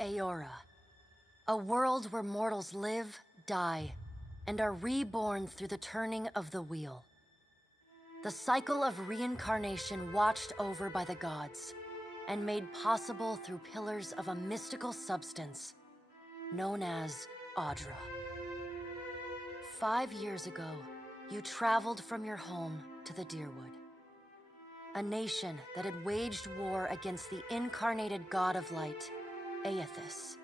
Aora, a world where mortals live, die, and are reborn through the turning of the wheel. The cycle of reincarnation watched over by the gods, and made possible through pillars of a mystical substance known as Audra. 5 years ago, you traveled from your home to the Deerwood, a nation that had waged war against the incarnated god of light, Aethys,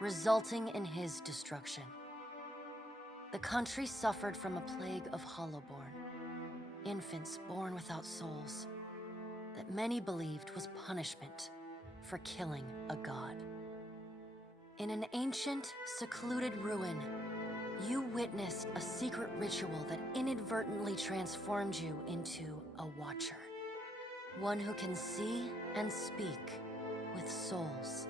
resulting in his destruction. The country suffered from a plague of hollowborn, infants born without souls, that many believed was punishment for killing a god. In an ancient, secluded ruin, you witnessed a secret ritual that inadvertently transformed you into a watcher. One who can see and speak with souls.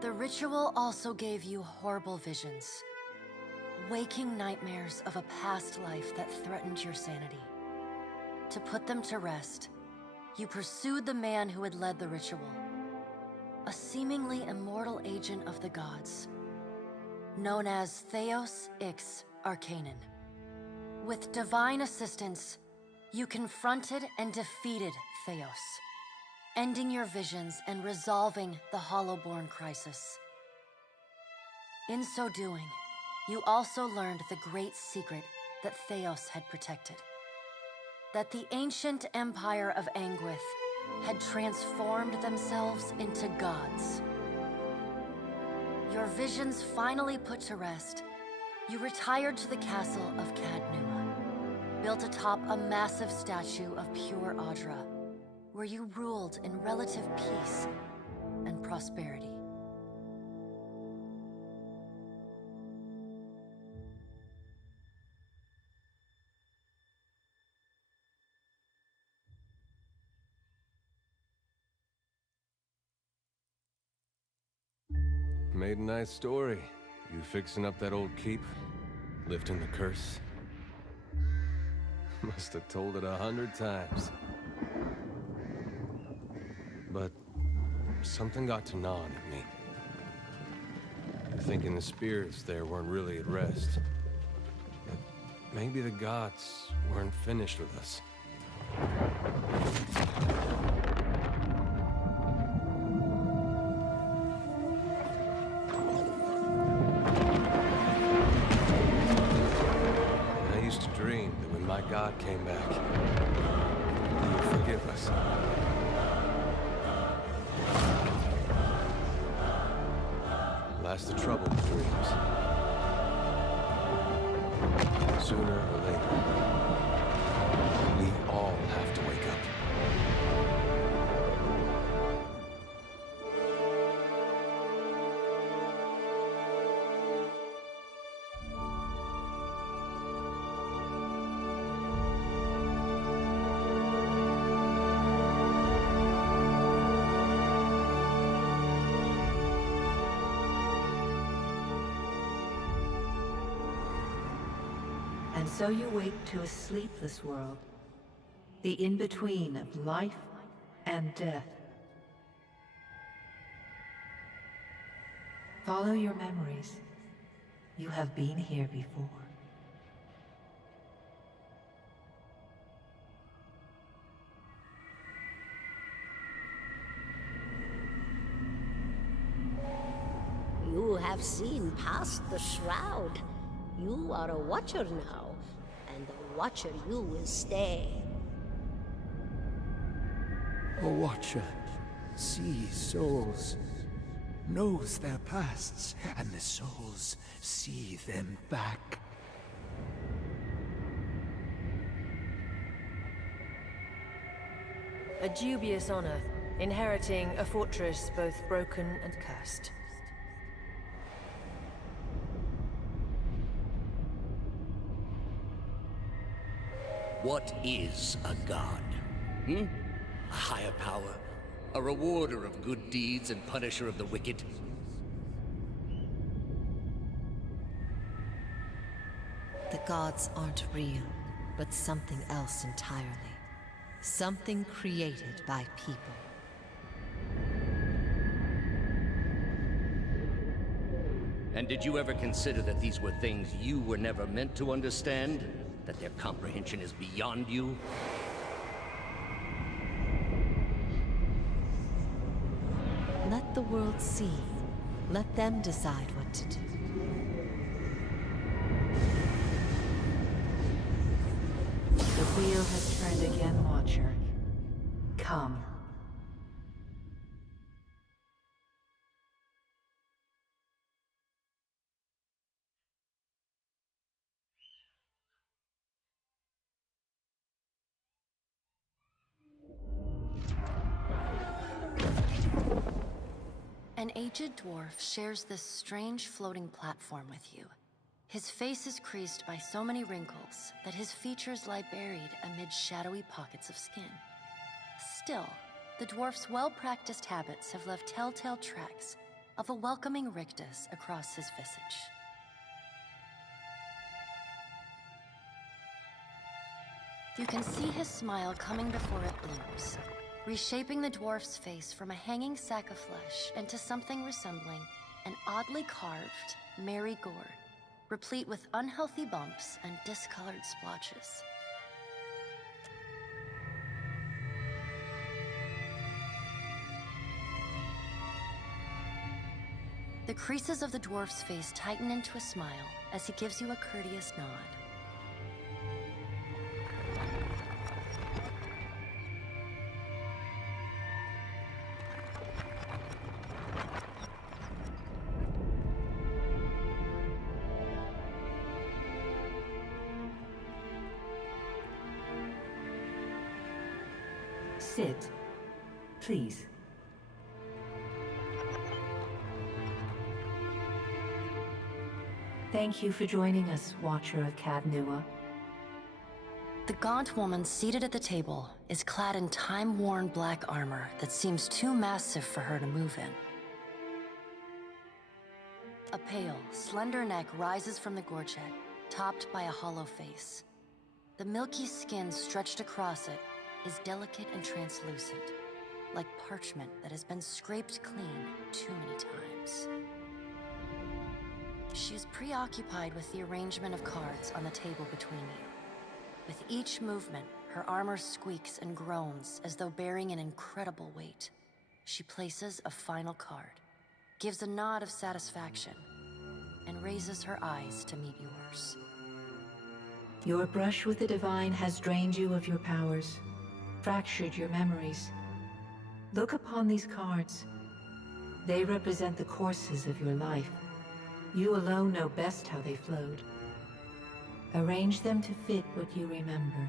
The ritual also gave you horrible visions, waking nightmares of a past life that threatened your sanity. To put them to rest, you pursued the man who had led the ritual, a seemingly immortal agent of the gods, known as Theos Ix Arcanon. With divine assistance, you confronted and defeated Theos, ending your visions and resolving the Hollowborn crisis. In so doing, you also learned the great secret that Theos had protected. That the ancient empire of Anguith had transformed themselves into gods. Your visions finally put to rest, you retired to the castle of Cadnua, built atop a massive statue of pure Audra, where you ruled in relative peace and prosperity. Made a nice story. You fixing up that old keep? Lifting the curse? Must have told it 100 times. But something got to gnawing at me. Thinking the spirits there weren't really at rest. That maybe the gods weren't finished with us. My God came back. He would forgive us. Last the trouble with dreams. Sooner or later, we all have to wake up. And so you wake to a sleepless world, the in-between of life and death. Follow your memories. You have been here before. You have seen past the shroud. You are a watcher now, and a watcher you will stay. A watcher sees souls, knows their pasts, and the souls see them back. A dubious honor, inheriting a fortress both broken and cursed. What is a god? A higher power? A rewarder of good deeds and punisher of the wicked? The gods aren't real, but something else entirely. Something created by people. And did you ever consider that these were things you were never meant to understand? That their comprehension is beyond you? Let the world see. Let them decide what to do. The wheel has turned again, Watcher. Come. An aged dwarf shares this strange floating platform with you. His face is creased by so many wrinkles that his features lie buried amid shadowy pockets of skin. Still, the dwarf's well-practiced habits have left telltale tracks of a welcoming rictus across his visage. You can see his smile coming before it blooms, reshaping the dwarf's face from a hanging sack of flesh into something resembling an oddly carved, merry gourd, replete with unhealthy bumps and discolored splotches. The creases of the dwarf's face tighten into a smile as he gives you a courteous nod. Sit. Please. Thank you for joining us, Watcher of Cadnua. The gaunt woman seated at the table is clad in time-worn black armor that seems too massive for her to move in. A pale, slender neck rises from the gorget, topped by a hollow face. The milky skin stretched across it is delicate and translucent, like parchment that has been scraped clean too many times. She is preoccupied with the arrangement of cards on the table between you. With each movement, her armor squeaks and groans as though bearing an incredible weight. She places a final card, gives a nod of satisfaction, and raises her eyes to meet yours. Your brush with the divine has drained you of your powers, fractured your memories. Look upon these cards. They represent the courses of your life. You alone know best how they flowed. Arrange them to fit what you remember.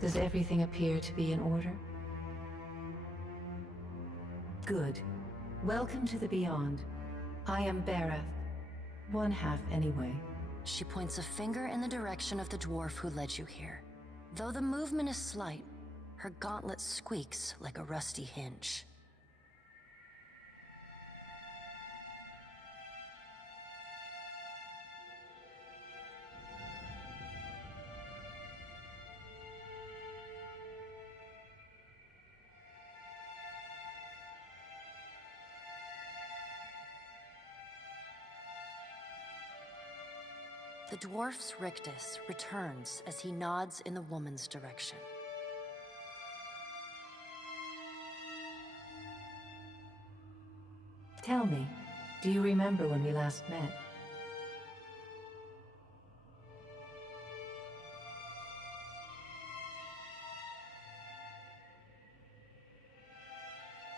Does everything appear to be in order? Good. Welcome to the Beyond. I am Berath. One half, anyway. She points a finger in the direction of the dwarf who led you here. Though the movement is slight, her gauntlet squeaks like a rusty hinge. The dwarf's rictus returns as he nods in the woman's direction. Tell me, do you remember when we last met?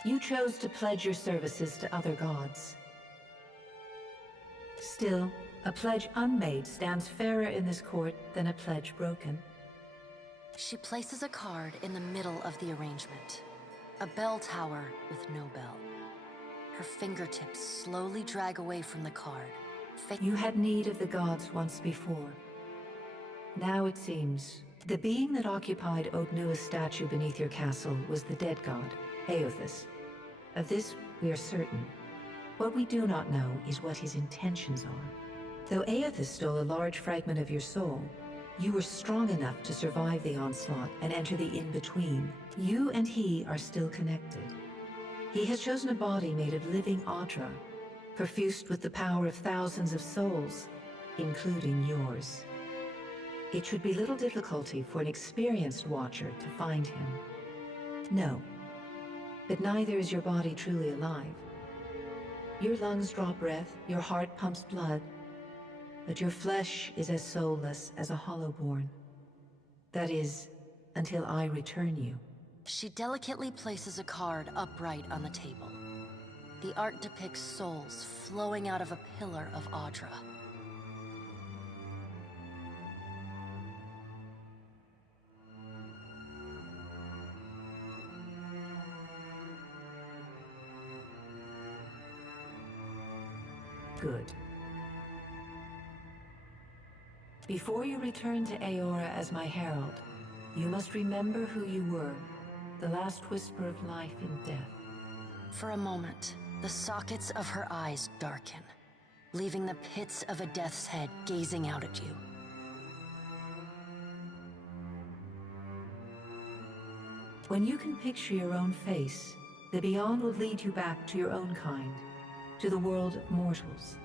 You chose to pledge your services to other gods. Still, a pledge unmade stands fairer in this court than a pledge broken. She places a card in the middle of the arrangement. A bell tower with no bell. Her fingertips slowly drag away from the card. You had need of the gods once before. Now it seems, the being that occupied Odnua's statue beneath your castle was the dead god, Aothus. Of this, we are certain. What we do not know is what his intentions are. Though Aothus stole a large fragment of your soul, you were strong enough to survive the onslaught and enter the in-between. You and he are still connected. He has chosen a body made of living Audra, perfused with the power of thousands of souls, including yours. It should be little difficulty for an experienced watcher to find him. No, but neither is your body truly alive. Your lungs draw breath, your heart pumps blood, but your flesh is as soulless as a hollowborn. That is, until I return you. She delicately places a card upright on the table. The art depicts souls flowing out of a pillar of Audra. Good. Before you return to Aora as my herald, you must remember who you were, the last whisper of life and death. For a moment, the sockets of her eyes darken, leaving the pits of a death's head gazing out at you. When you can picture your own face, the Beyond will lead you back to your own kind, to the world of mortals.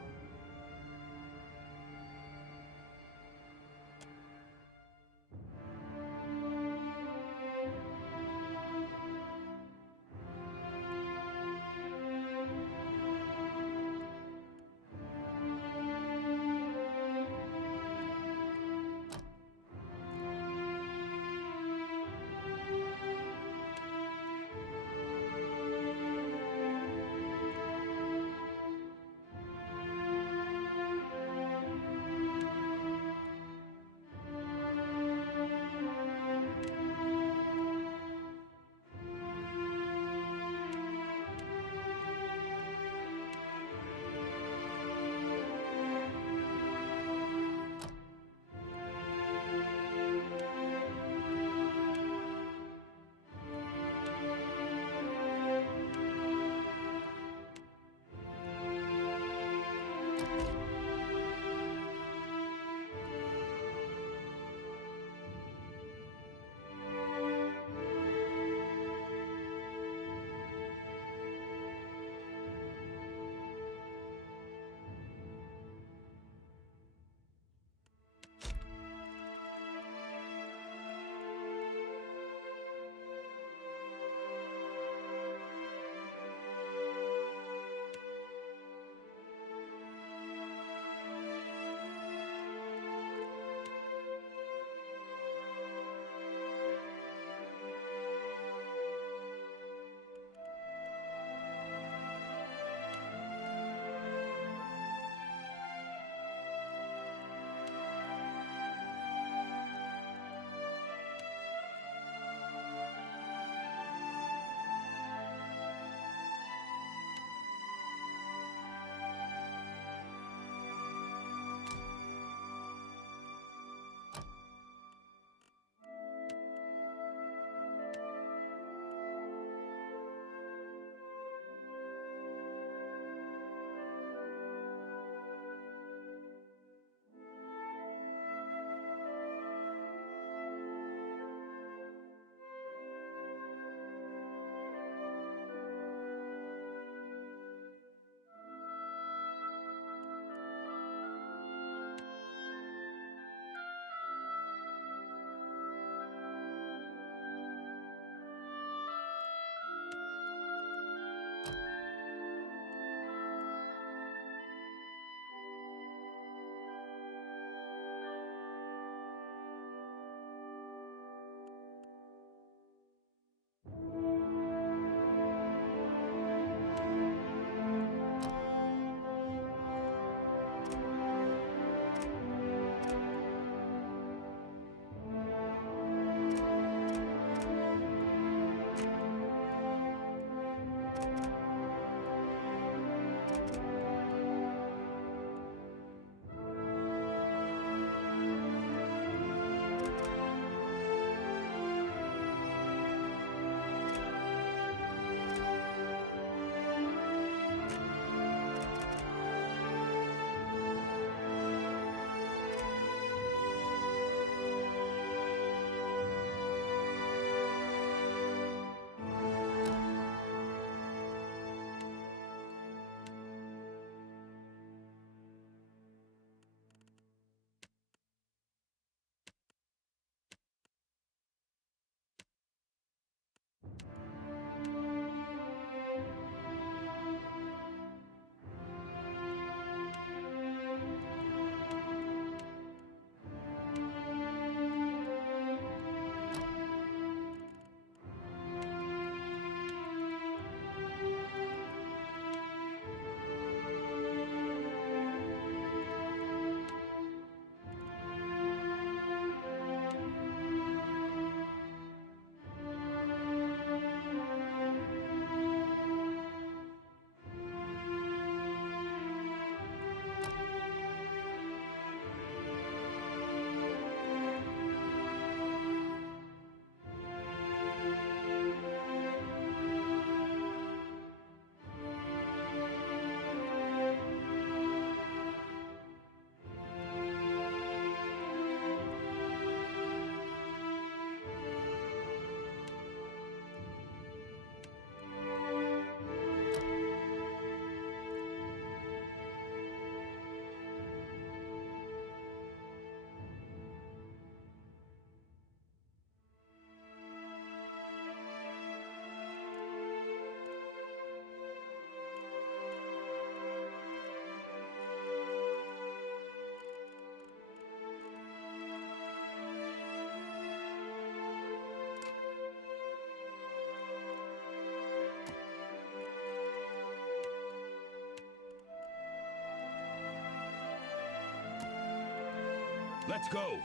Let's go!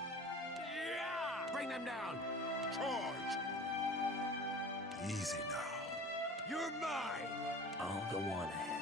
Yeah! Bring them down! Charge! Easy now. You're mine! I'll go on ahead.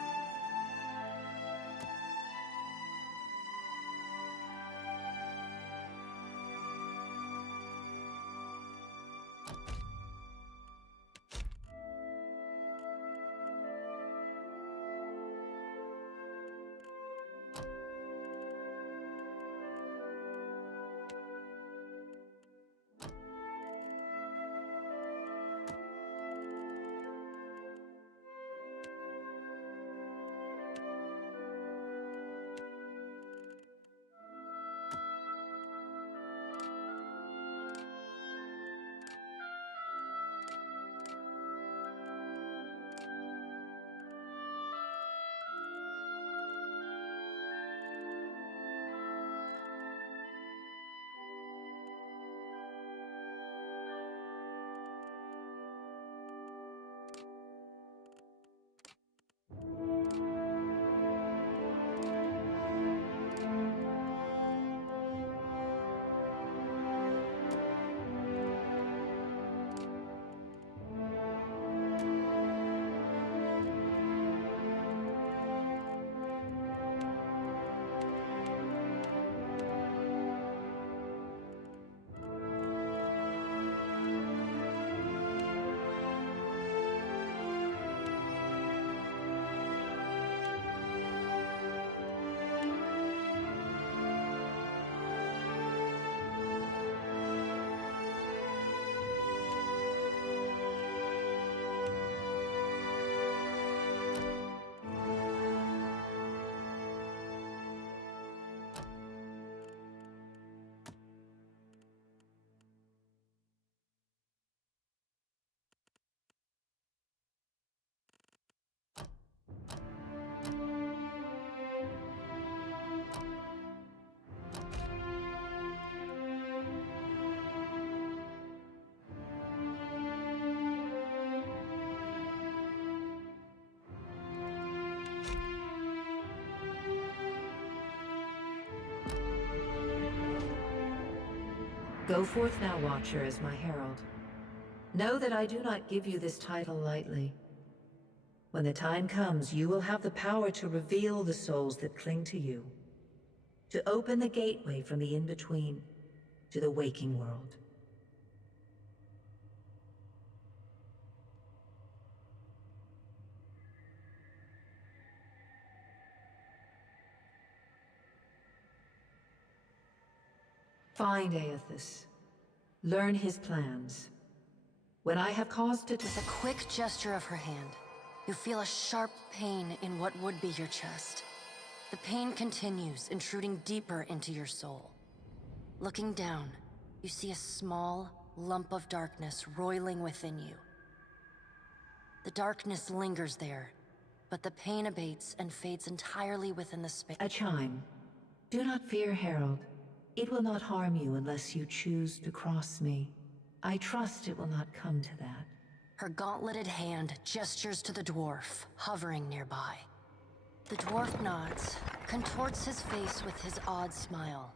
Go forth now, Watcher, as my herald. Know that I do not give you this title lightly. When the time comes, you will have the power to reveal the souls that cling to you, to open the gateway from the in-between to the waking world. Find Aethys. Learn his plans. When I have caused it to... With a quick gesture of her hand, you feel a sharp pain in what would be your chest. The pain continues, intruding deeper into your soul. Looking down, you see a small lump of darkness roiling within you. The darkness lingers there, but the pain abates and fades entirely within the space. A chime. Do not fear, Herald. It will not harm you unless you choose to cross me. I trust it will not come to that. Her gauntleted hand gestures to the dwarf, hovering nearby. The dwarf nods, contorts his face with his odd smile.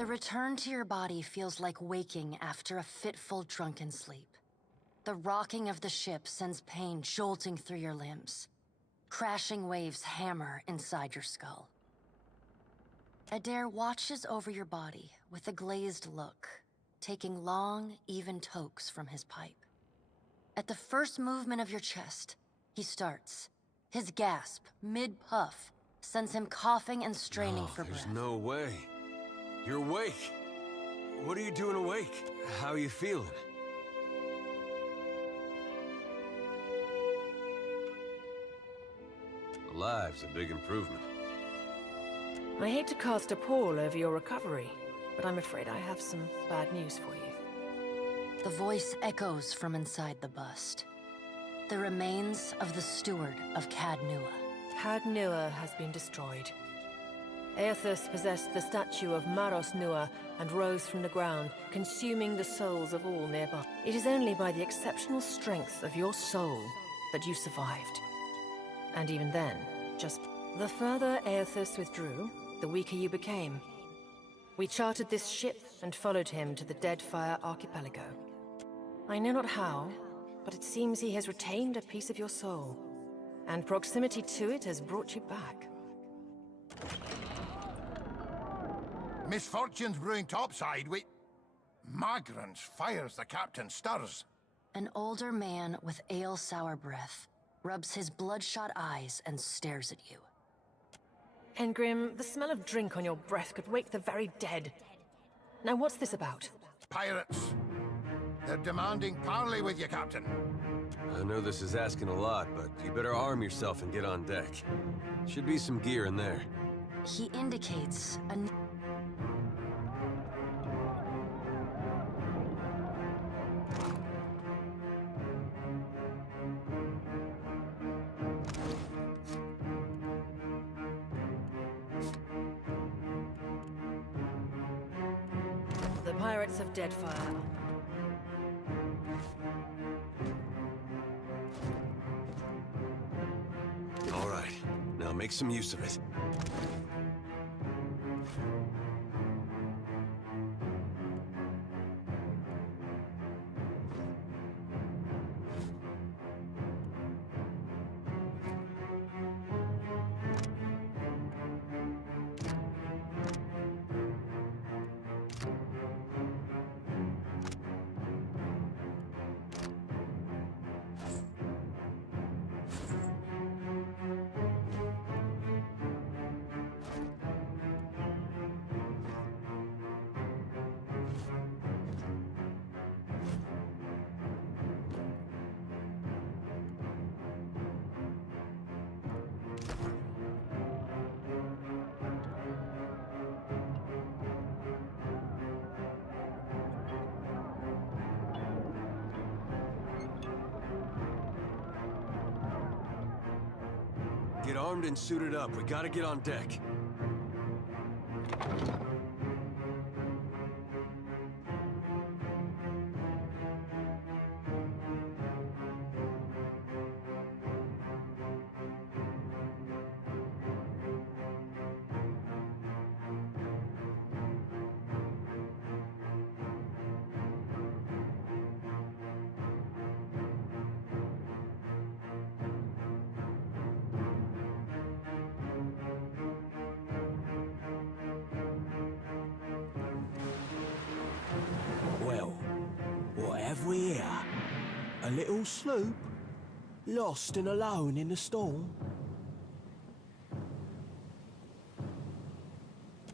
The return to your body feels like waking after a fitful drunken sleep. The rocking of the ship sends pain jolting through your limbs. Crashing waves hammer inside your skull. Adair watches over your body with a glazed look, taking long, even tokes from his pipe. At the first movement of your chest, he starts. His gasp, mid-puff, sends him coughing and straining for breath. There's no way. You're awake. What are you doing awake? How are you feeling? Alive's a big improvement. I hate to cast a pall over your recovery, but I'm afraid I have some bad news for you. The voice echoes from inside the bust. The remains of the steward of Cad Nua. Cad Nua has been destroyed. Aethys possessed the statue of Maros Nua and rose from the ground, consuming the souls of all nearby. It is only by the exceptional strength of your soul that you survived. And even then, just the further Aethys withdrew, the weaker you became. We chartered this ship and followed him to the Deadfire Archipelago. I know not how, but it seems he has retained a piece of your soul, and proximity to it has brought you back. Misfortunes brewing topside. Magrans fires the captain stirs. An older man with ale-sour breath rubs his bloodshot eyes and stares at you. Engrim, the smell of drink on your breath could wake the very dead. Now what's this about? Pirates. They're demanding parley with you, Captain. I know this is asking a lot, but you better arm yourself and get on deck. Should be some gear in there. He indicates a... The Pirates of Deadfire. All right, now make some use of it. Get armed and suited up. We gotta get on deck. Well, what have we here? A little sloop? Lost and alone in the storm?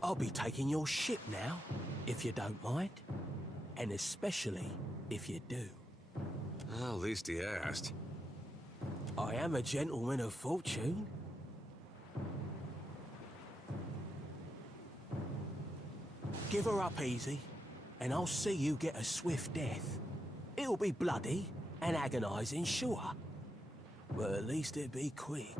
I'll be taking your ship now, if you don't mind. And especially if you do. Well, at least he asked. I am a gentleman of fortune. Give her up easy, and I'll see you get a swift death. It'll be bloody and agonizing, sure. But at least it'll be quick.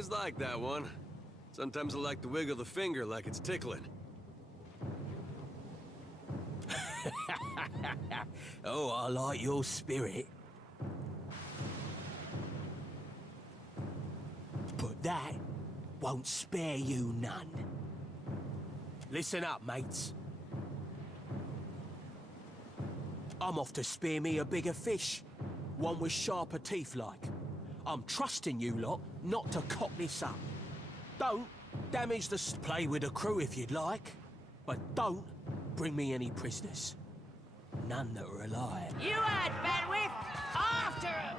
always like that one. Sometimes I like to wiggle the finger like it's tickling. Oh, I like your spirit. But that won't spare you none. Listen up, mates. I'm off to spear me a bigger fish. One with sharper teeth like. I'm trusting you lot not to cock this up. Don't damage the play with the crew if you'd like. But don't bring me any prisoners. None that are alive. You had bandwidth! After him!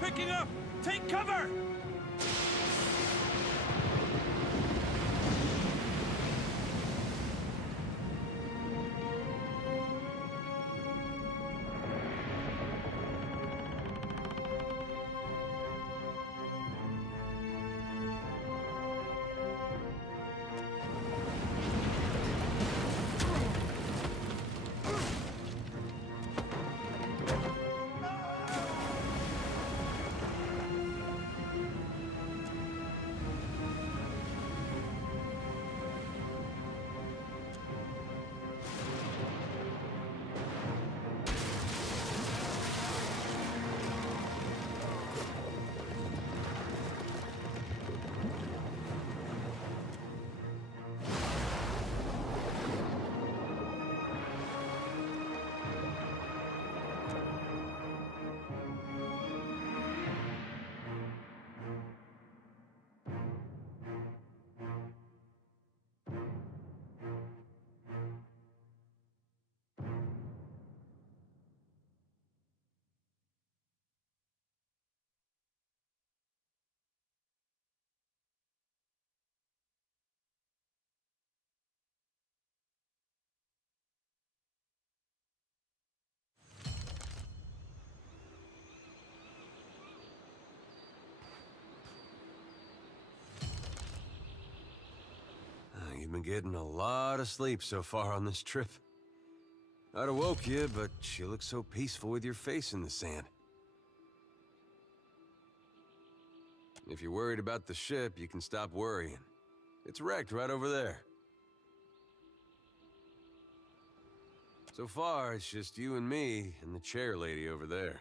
Picking up! Take cover! You've been getting a lot of sleep so far on this trip. I'd have woke you, but you look so peaceful with your face in the sand. If you're worried about the ship, you can stop worrying. It's wrecked right over there. So far, it's just you and me and the chair lady over there.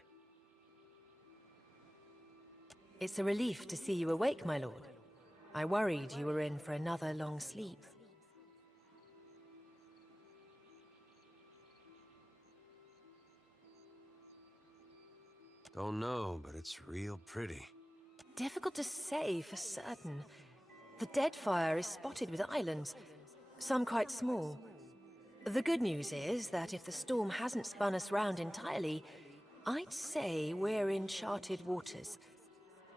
It's a relief to see you awake, my lord. I worried you were in for another long sleep. Don't know, but it's real pretty. Difficult to say for certain. The Deadfire is spotted with islands, some quite small. The good news is that if the storm hasn't spun us round entirely, I'd say we're in charted waters.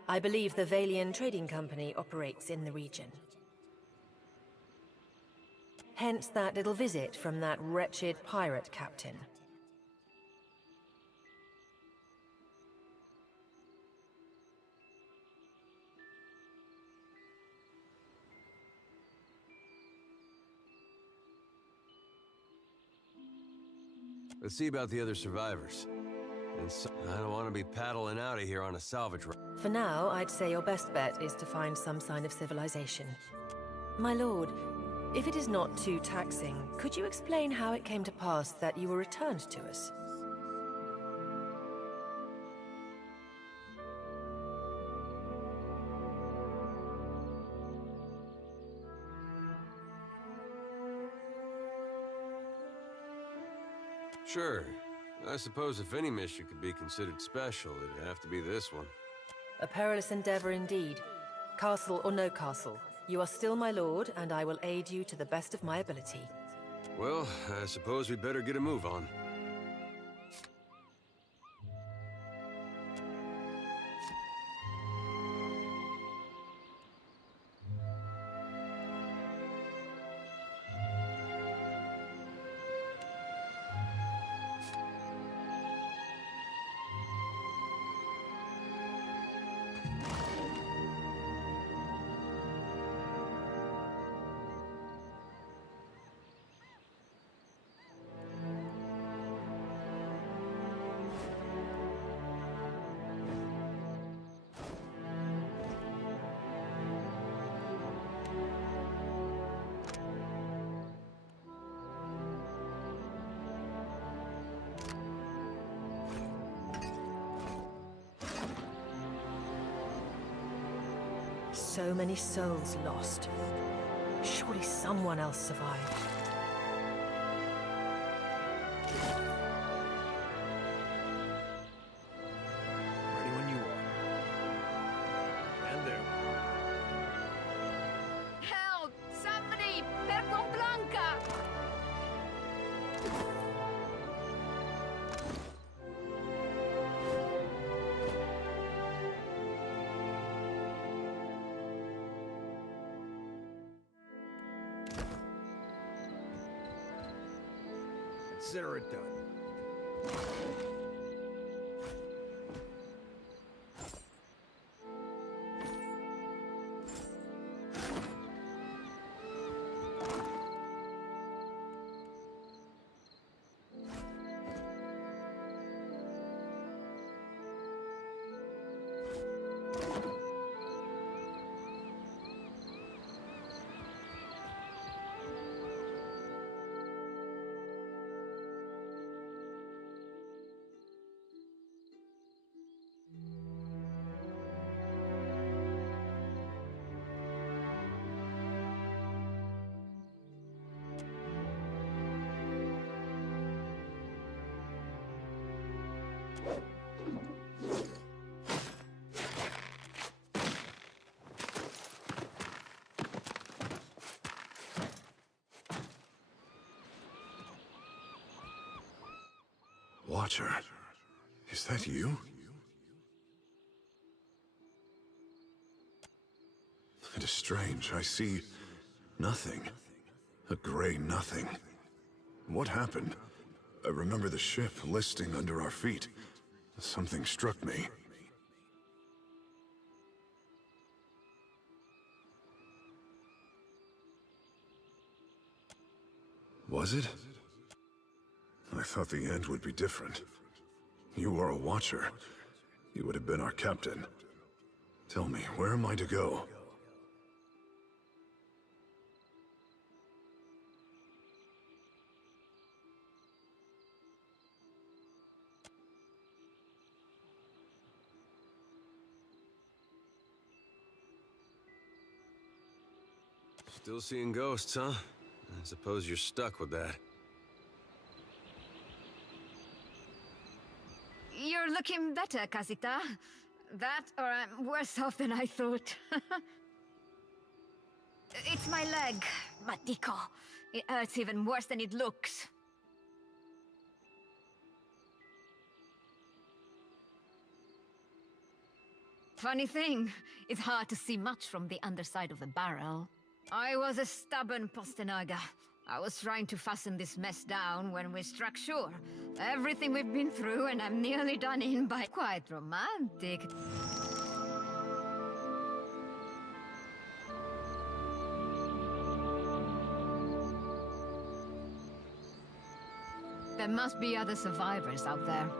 I believe the Valian Trading Company operates in the region. Hence that little visit from that wretched pirate captain. Let's see about the other survivors. And so I don't want to be paddling out of here on a salvage run. For now, I'd say your best bet is to find some sign of civilization. My lord, if it is not too taxing, could you explain how it came to pass that you were returned to us? Sure. I suppose if any mission could be considered special, it'd have to be this one. A perilous endeavor indeed. Castle or no castle, you are still my lord, and I will aid you to the best of my ability. Well, I suppose we'd better get a move on. So many souls lost. Surely someone else survived. Ready when you are. And there. Help! Somebody! Per con Blanca! Consider it done. Watcher, is that you? It is strange. I see nothing. A gray nothing. What happened? I remember the ship listing under our feet. Something struck me. Was it? I thought the end would be different. You were a watcher. You would have been our captain. Tell me, where am I to go? Still seeing ghosts, huh? I suppose you're stuck with that. You're looking better, Casita. That, or I'm worse off than I thought. It's my leg, Matico. It hurts even worse than it looks. Funny thing, it's hard to see much from the underside of the barrel. I was a stubborn Postenaga. I was trying to fasten this mess down when we struck shore. Everything we've been through, and I'm nearly done in by quite romantic. There must be other survivors out there.